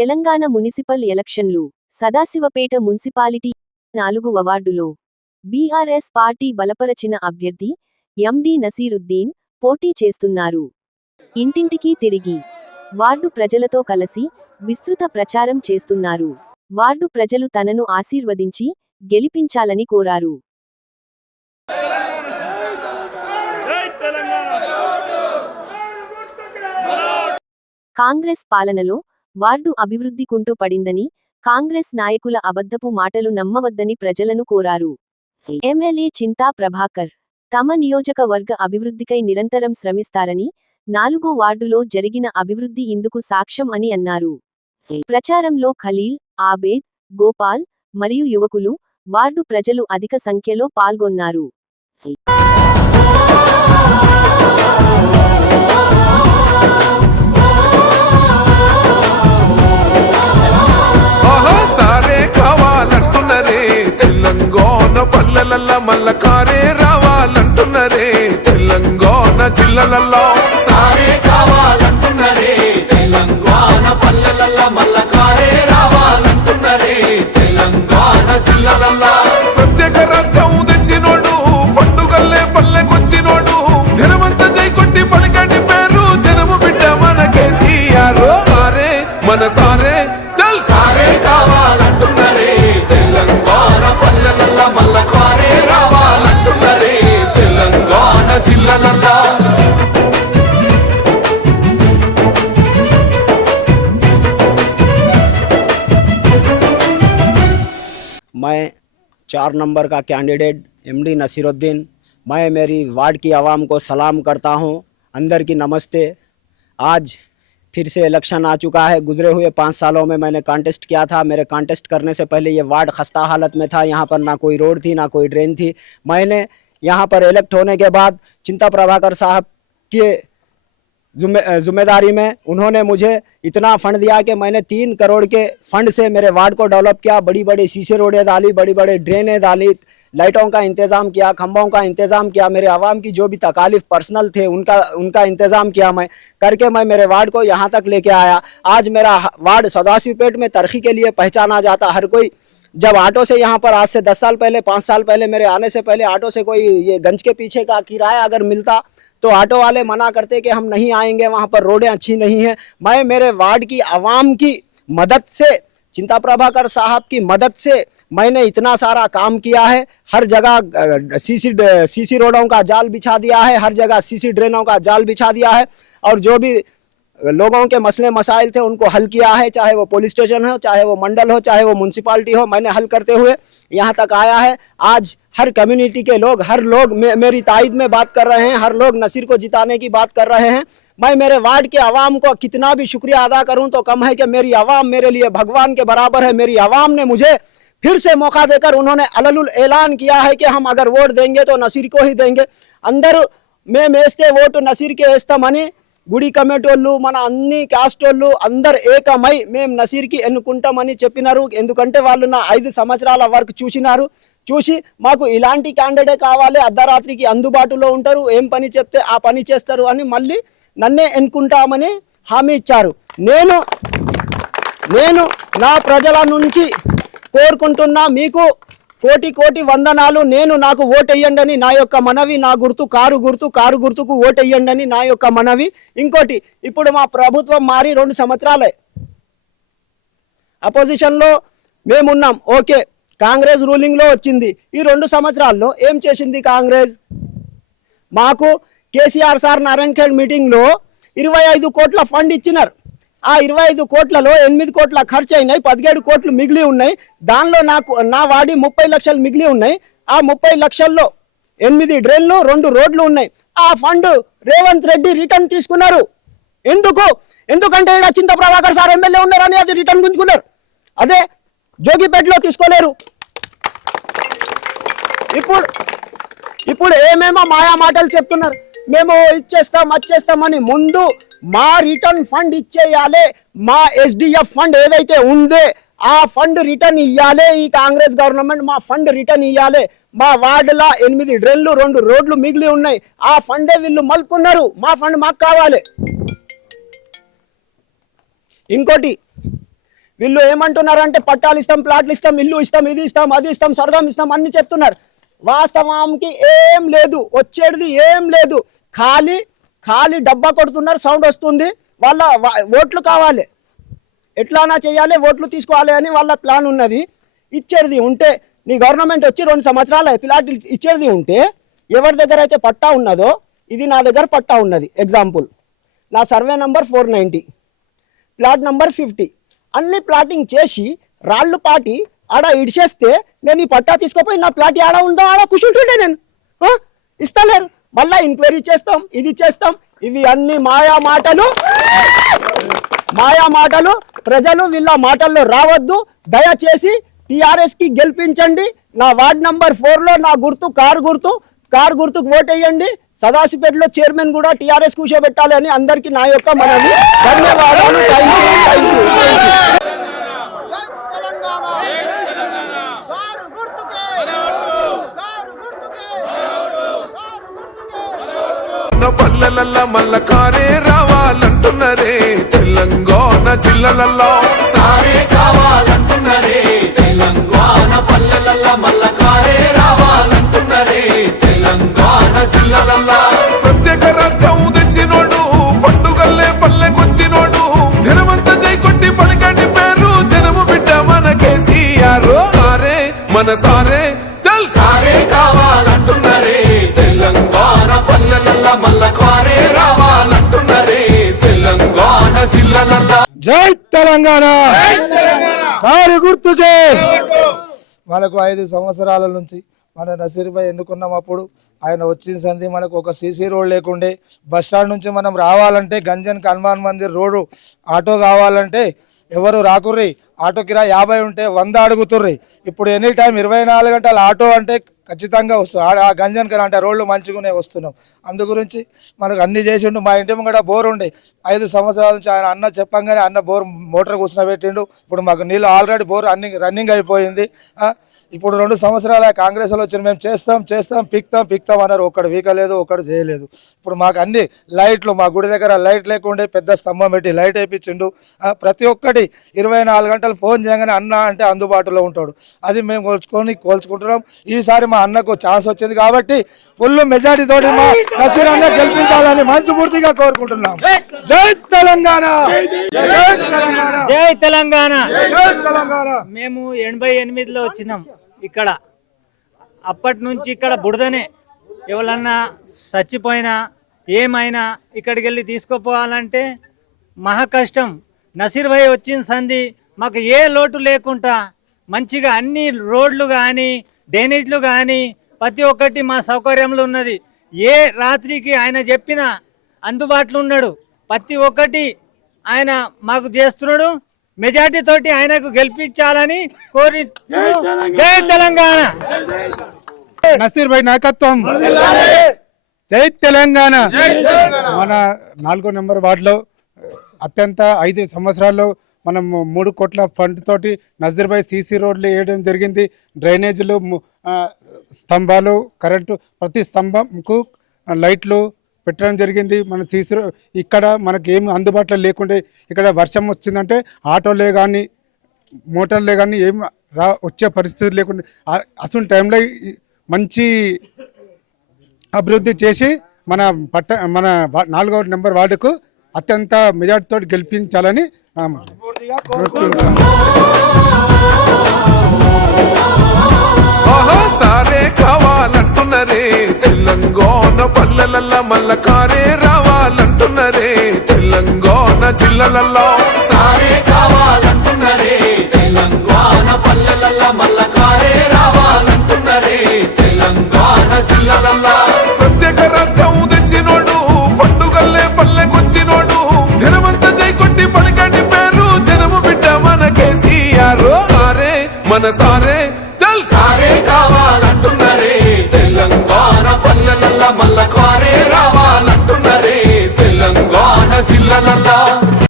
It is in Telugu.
తెలంగాణ మునిసిపల్ ఎలక్షన్లు సదాశివపేట మున్సిపాలిటీ 4వ వార్డులో బీఆర్ఎస్ పార్టీ బలపరచిన అభ్యర్థి ఎండి నసీరుద్దీన్ పోటీ చేస్తున్నారు. ఇంటింటికి తిరిగి వార్డు ప్రజలతో కలిసి విస్తృత ప్రచారం చేస్తున్నారు. వార్డు ప్రజలు తనను ఆశీర్వదించి గెలిపించాలని కోరారు. కాంగ్రెస్ పాలనలో వార్డు అభివృద్ధి కుంటుపడిందని, కాంగ్రెస్ నాయకుల అబద్ధపు మాటలు నమ్మవద్దని ప్రజలను కోరారు. ఎమ్మెల్యే చింతా ప్రభాకర్ తమ నియోజకవర్గ అభివృద్ధికై నిరంతరం శ్రమిస్తారని, 4వ వార్డులో జరిగిన అభివృద్ధి ఇందుకు సాక్ష్యం అని అన్నారు. ప్రచారంలో ఖలీల్, ఆబేద్, గోపాల్ మరియు యువకులు, వార్డు ప్రజలు అధిక సంఖ్యలో పాల్గొన్నారు. పల్లెలల్ల మల్ల కారే రావాలంటున్నరే, తెలంగాణ జిల్లాలలో సారే కావాలంటున్నరే, తెలంగాణ పల్లెలల్ల మల్ల కారే రావాలంటున్నరే, తెలంగాణ జిల్లాలలో ప్రత్యేక రాష్ట్రం తెచ్చినోడు, పండుగల్లే పల్లెకొచ్చినోడు, జనమంతా జై కొట్టి పలికండి పేరు జనము బిడ్డ మన కేసీఆర్. సారే మన సారే చల్ సారే కావాలంటున్నరే, తెలంగాణ పల్లెలల్ల మల్ల కారే రావాలంటున్నరే, తెలంగాణ జిల్లాలలో मैं 4 नंबर का कैंडिडेट एमडी नसीरुद्दीन, मैं मेरी वार्ड की आवाम को सलाम करता हूं। अंदर की नमस्ते। आज फिर से इलेक्शन आ चुका है। गुजरे हुए 5 सालों में मैंने कॉन्टेस्ट किया था। मेरे कॉन्टेस्ट करने से पहले ये वार्ड खस्ता हालत में था। यहाँ पर ना कोई रोड थी, ना कोई ड्रेन थी। मैंने यहाँ पर इलेक्ट होने के बाद चिंता प्रभाकर साहब के जिम्मेदारी में उन्होंने मुझे इतना फंड दिया कि मैंने 3 करोड़ के फंड से मेरे वार्ड को डेवलप किया। बड़ी बड़ी सीसी रोडें डाली, बड़ी बड़ी ड्रेनें डाली, लाइटों का इंतज़ाम किया, खंभों का इंतज़ाम किया। मेरे आवाम की जो भी तकालीफ पर्सनल थे उनका इंतज़ाम किया मैं करके मैं मेरे वार्ड को यहाँ तक लेके आया। आज मेरा वार्ड सदाशिवपेट में तरक्की के लिए पहचाना जाता। हर कोई जब ऑटो से यहाँ पर आज से 10 साल पहले 5 साल पहले मेरे आने से पहले ऑटो से कोई ये गंज के पीछे का किराया अगर मिलता तो ऑटो वाले मना करते कि हम नहीं आएंगे, वहाँ पर रोडें अच्छी नहीं हैं। मैं मेरे वार्ड की आवाम की मदद से, चिंता प्रभाकर साहब की मदद से मैंने इतना सारा काम किया है। हर जगह सीसी रोडों का जाल बिछा दिया है, हर जगह सीसी ड्रेनों का जाल बिछा दिया है, और जो भी लोगों के मसले मसाइल थे उनको हल किया है। चाहे वो पुलिस स्टेशन हो, चाहे वो मंडल हो, चाहे वो म्यूनसिपालिटी हो, मैंने हल करते हुए यहाँ तक आया है। आज हर कम्युनिटी के लोग, हर लोग मेरी तायद में बात कर रहे हैं, हर लोग नसीर को जिताने की बात कर रहे हैं। मैं मेरे वार्ड के आवाम को कितना भी शुक्रिया अदा करूं तो कम है कि मेरी आवाम मेरे लिए भगवान के बराबर है। मेरी आवाम ने मुझे फिर से मौका देकर उन्होंने अललुल ऐलान किया है कि हम अगर वोट देंगे तो नसीर को ही देंगे। अंदर మేము వేస్తే ఓటు నసీర్కే వేస్తామని గుడి కమిటీ వాళ్ళు, మన అన్ని కాస్ట్ వాళ్ళు అందరు ఏకమై మేము నసీర్కి ఎన్నుకుంటామని చెప్పినారు. ఎందుకంటే వాళ్ళు నా 5 సంవత్సరాల వర్క్ చూసి మాకు ఇలాంటి క్యాండిడేట్ కావాలి, అర్ధరాత్రికి అందుబాటులో ఉంటారు, ఏం పని చెప్తే ఆ పని చేస్తారు అని మళ్ళీ నన్నే ఎన్నుకుంటామని హామీ ఇచ్చారు. నేను నా ప్రజల నుంచి కోరుకుంటున్నా, మీకు కోటి వందనాలు. నాకు ఓటేయండి అని నా యొక్క మనవి. నా గుర్తు కారు గుర్తుకు ఓటేయండి అని నా యొక్క మనవి. ఇంకోటి, ఇప్పుడు మా ప్రభుత్వం మారి 2 సంవత్సరాలే, అపోజిషన్లో మేమున్నాం. ఓకే, కాంగ్రెస్ రూలింగ్లో వచ్చింది. ఈ 2 సంవత్సరాల్లో ఏం చేసింది కాంగ్రెస్? మాకు కేసీఆర్ సార్ నారాయణఖేడ్ మీటింగ్లో 25 కోట్ల ఫండ్ ఇచ్చినారు. ఆ 25 కోట్లలో 8 కోట్ల ఖర్చు అయినాయి, 17 కోట్లు మిగిలి ఉన్నాయి. దానిలో నా వాడి 30 లక్షలు మిగిలి ఉన్నాయి. ఆ 30 లక్షల్లో 8 డ్రైన్లు, 2 రోడ్లు ఉన్నాయి. ఆ ఫండ్ రేవంత్ రెడ్డి రిటర్న్ తీసుకున్నారు. ఎందుకంటే ఇక్కడ చింత ప్రభాకర్ సార్ ఎమ్మెల్యే ఉన్నారని అది రిటర్న్ గుంజుకున్నారు. అదే జోగిపేటలో తీసుకోలేరు. ఇప్పుడు ఏమేమో మాయా మాటలు చెప్తున్నారు. మేము వచ్చేస్తామని ముందు మా రిటర్న్ ఫండ్ ఇచ్చేయాలి. మా ఎస్డిఎఫ్ ఫండ్ ఏదైతే ఉందో ఆ ఫండ్ రిటర్న్ ఇవ్వాలి. ఈ కాంగ్రెస్ గవర్నమెంట్ మా ఫండ్ రిటర్న్ ఇవ్వాలి. మా వార్డులో 8 డ్రైన్లు, 2 రోడ్లు మిగిలి ఉన్నాయి. ఆ ఫండే వీళ్ళు మలుపుకున్నారు. మా ఫండ్ మాకు కావాలి. ఇంకోటి, వీళ్ళు ఏమంటున్నారంటే పట్టాలు ఇస్తాం, ప్లాట్లు ఇస్తాం, ఇల్లు ఇస్తాం, ఇది ఇస్తాం, అది ఇస్తాం, స్వర్గం ఇస్తాం అన్ని చెప్తున్నారు. వాస్తవానికి ఏం లేదు, వచ్చేది ఏం లేదు. ఖాళీ ఖాళీ డబ్బా కొడుతున్నారు, సౌండ్ వస్తుంది. వాళ్ళ ఓట్లు కావాలి, ఎట్లానా చేయాలి, ఓట్లు తీసుకోవాలి అని వాళ్ళ ప్లాన్ ఉన్నది. ఇచ్చేది ఉంటే నీ గవర్నమెంట్ వచ్చి 2 సంవత్సరాలు ప్లాట్ ఇచ్చేది ఉంటే ఎవరి దగ్గర అయితే పట్టా ఉన్నదో, ఇది నా దగ్గర పట్టా ఉన్నది, ఎగ్జాంపుల్ నా సర్వే నంబర్ 490, ప్లాట్ నంబర్ 50, అన్ని ప్లాటింగ్ చేసి రాళ్ళు పాటి ఆడ ఇడిచేస్తే నేను ఈ పట్టా తీసుకుపోయి నా ప్లాట్ ఆడ ఉందో ఆడ కూర్చుంటుండే నేను. ఇస్తలేరు, మళ్ళీ ఎంక్వైరీ చేస్తాం, ఇది చేస్తాం. ఇవి అన్ని మాయా మాటలు. ప్రజలు వీళ్ళ మాటల్లో రావద్దు. దయచేసి టిఆర్ఎస్ కి గెలిపించండి. నా వార్డ్ నంబర్ 4లో నా గుర్తు కారు గుర్తుకు ఓటేయండి. సదాశివపేటలో చైర్మన్ కూడా టిఆర్ఎస్ కూర్చోబెట్టాలి అని అందరికీ నా యొక్క మనవి. ధన్యవాదాలు. Thank you. పల్లెలల్లా మల్ల కారే రావాలంటున్నరే తెలంగాణ జిల్లాలలో సారే కావాలంటున్నరే తెలంగాణ పల్లెలల్లా మల్ల కారే రావాలంటున్నరే తెలంగాణ జిల్లాలలో ప్రత్యేక రాష్ట్రం తెచ్చినోడు పండుగల్లే పల్లెకొచ్చినోడు జనమంతా జై కొట్టి పలికండి పేరు జనము బిడ్డ మన కేసీఆర్ సారే మన సారే చల్ సారే కావాలంటున్నరే తెలంగాణ పల్లెలల్లా మల్ల కారే రావాలంటున్నరే తెలంగాణ జిల్లాలల్లా జై తెలంగాణ కారు గుర్తుకే. మనకు 5 సంవత్సరాల నుంచి మన నసీర్ భాయ్ ఎన్నుకున్నప్పుడు ఆయన వచ్చిన సంది మనకు ఒక సీసీ రోడ్ లేకుండే. బస్ స్టాండ్ నుంచి మనం రావాలంటే గంజన్ హనుమాన్ మందిర్ రోడ్డు ఆటో కావాలంటే ఎవరు రాకుర్రి. ఆటో కిరా 50 ఉంటే 100 అడుగుతుర్రి. ఇప్పుడు ఎనీ టైం 24 గంటలు ఆటో అంటే ఖచ్చితంగా వస్తుంది. ఆ గంజన్ కన్నా అంటే రోడ్లు మంచిగానే వస్తున్నాం. అందు గురించి మనకు అన్ని చేసిండు. మా ఇంటి ముంగట బోర్ ఉండే 5 సంవత్సరాల నుంచి ఆయన అన్న చెప్పంగానే అన్న బోర్ మోటార్ కూర్చోబెట్టిండు. ఇప్పుడు మాకు నీళ్ళు ఆల్రెడీ బోర్ రన్నింగ్ అయిపోయింది. ఇప్పుడు 2 సంవత్సరాల కాంగ్రెస్ వాళ్ళు వచ్చి మేము చేస్తాం పిక్తాం అన్నారు. ఒక్కడు వీకలేదు, ఒక్కడు చేయలేదు. ఇప్పుడు మాకు అన్ని లైట్లు, మా గుడి దగ్గర లైట్ లేకుండే పెద్ద స్తంభం పెట్టి లైట్ వేయించిండు. ప్రతి ఒక్కటి 24 గంటలు ఫోన్ చేయగానే అన్న అంటే అందుబాటులో ఉంటాడు. అది మేము కోల్చుకుంటున్నాం. ఈసారి మా అన్నకు ఛాన్స్ వచ్చింది కాబట్టి ఫుల్ మెజారిటీ తోటి మా నసీర్ అన్న గెలిపించాలని మనస్ఫూర్తిగా కోరుకుంటున్నాం. జై తెలంగాణ. జై తెలంగాణ. మేము 88లో వచ్చినాం ఇక్కడ. అప్పటి నుంచి ఇక్కడ బుడదనే. ఎవరన్నా చచ్చిపోయినా ఏమైనా ఇక్కడికి వెళ్ళి తీసుకుపోవాలంటే మహా కష్టం. నసీర్ భాయ్ వచ్చిన సంధి మాకు ఏ లోటు లేకుండా మంచిగా అన్ని రోడ్లు కానీ డ్రైనేజ్లు కానీ ప్రతి ఒక్కటి మా సౌకర్యంలో ఉన్నది. ఏ రాత్రికి ఆయన చెప్పిన అందుబాటులో ఉన్నాడు. ప్రతి ఒక్కటి ఆయన మాకు చేస్తున్నాడు. మెజార్టీ తోటి ఆయనకు గెలిపించాలని కోరి జై తెలంగాణ. నసీర్ భాయ్ నాయకత్వం. జై తెలంగాణ. మన 4వ నెంబర్ వార్డులో అత్యంత 5 సంవత్సరాల్లో మనం 3 కోట్ల ఫండ్ తోటి నజీర్ భాయ్ సీసీ రోడ్లు వేయడం జరిగింది. డ్రైనేజీలు, స్తంభాలు, కరెంటు, ప్రతి స్తంభంకు లైట్లు పెట్టడం జరిగింది. మన సీసీ ఇక్కడ మనకి ఏమి అందుబాటులో లేకుండే. ఇక్కడ వర్షం వచ్చిందంటే ఆటోలే కానీ మోటార్లే కానీ ఏమి వచ్చే పరిస్థితి లేకుండా అసలు టైంలో మంచి అభివృద్ధి చేసి మన 4వ నెంబర్ వార్డుకు అత్యంత మెజార్టీతో గెలిపించాలని సారే కావాలంటున్నరే తెలంగాణ పల్లెలల్లా మల్ల కారే రావాలంటున్నరే తెలంగాణ జిల్లాలలో సారే కావాలంటున్నరే తెలంగాణ పల్లెలల్లా మల్ల కారే రావాలంటున్నరే తెలంగాణ జిల్లాలలో ప్రత్యేక రాష్ట్రం తెచ్చినోడు పండుగల్లే పల్లెకొచ్చినోడు జనమంతా జై కొట్టి పలికండి పేరు జనము బిడ్డ మన కేసీఆర్ సారే మన సారే